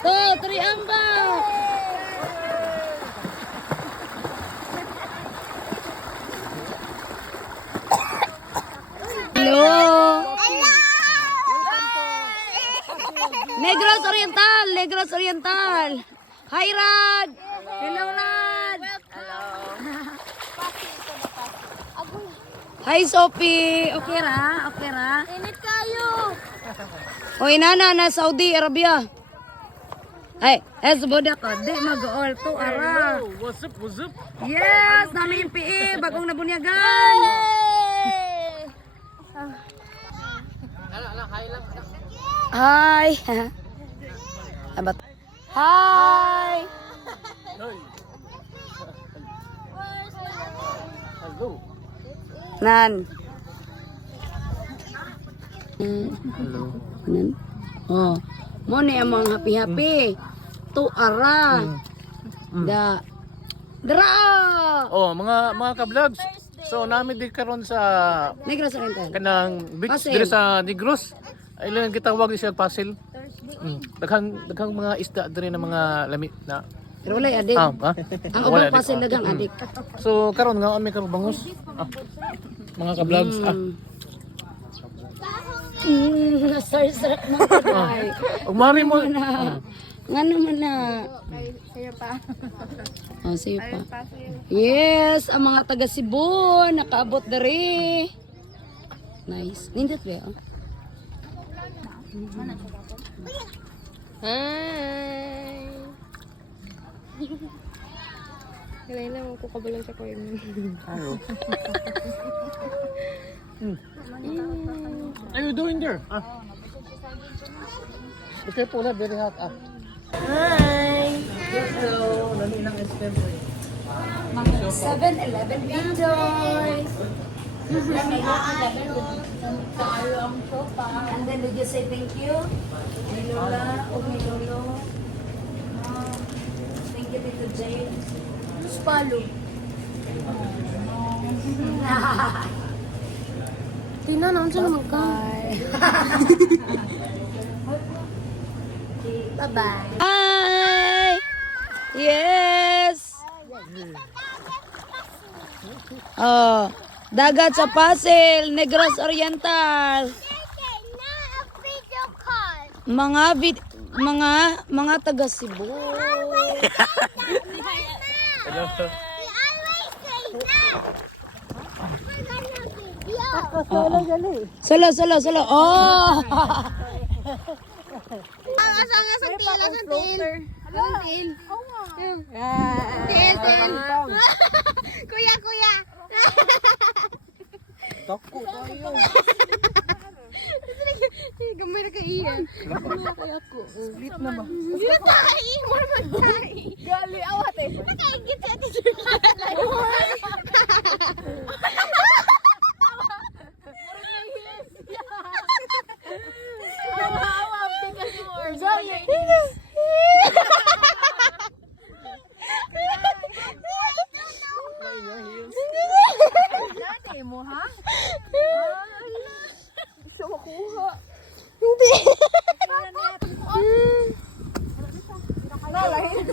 2, 3, amba! Hello! Negros Oriental! Negros Oriental! Hi, Rad! Hello, Rad! Hi, Sophie! Okay ra? Okay ra? Init kayo. O, inana na Saudi Arabia. Ay, boda ko. Di mag-all to, ara. What's up? What's up? Yes! Nami MPE! Bagong nabunyagan! Hi! Abat. Hi! Hello. Nan. Hello. Nan. Oh. Mo ni among happy-happy. To ara. Da. Dra! Oh, mga ka-vlogs. So namin di karon sa Negros Oriental. kanang beach Pasig. diri sa Negros. Ay lang gitawag siya Pasil. Daghang mga isda diri na mga lami na. Pero wala adik. Ha? Ang Wala, ubang pasil dagang adik. So karon nga kami karong bangus. Mga ka-vlogs. Nasar-sarap mo tayo. Ug mari mo. Nga naman na. Sa'yo pa. Oh, sige pa. Yes, ang mga taga Cebu, nakaabot diri. Nice. Nindot ba? Oh? Hi. Kaya naman ko kabalang sa corner. Hello. Are you doing there? Okay po na, very hot. Hi. Hello, nani lang expense. 7-Eleven Pinjoys. And then did you say thank you? May Lola o may Lolo? Thank you, Tito Jane. Spalo. Tina, naman siya naman ka. Bye-bye. Hi! Yes! Oh, dagat sa Pasil, Negros Oriental. Mga taga Cebu. Salo. Oh! Asang til. Til. Kuya. Tako tayo. Gamay na kaiya. Lit na ba? Dito tayo. Wala man tayo. Gali, awat eh. Nakaigit sa atin siya. Mo ha? Gusto makuha. Hindi. Nalahin.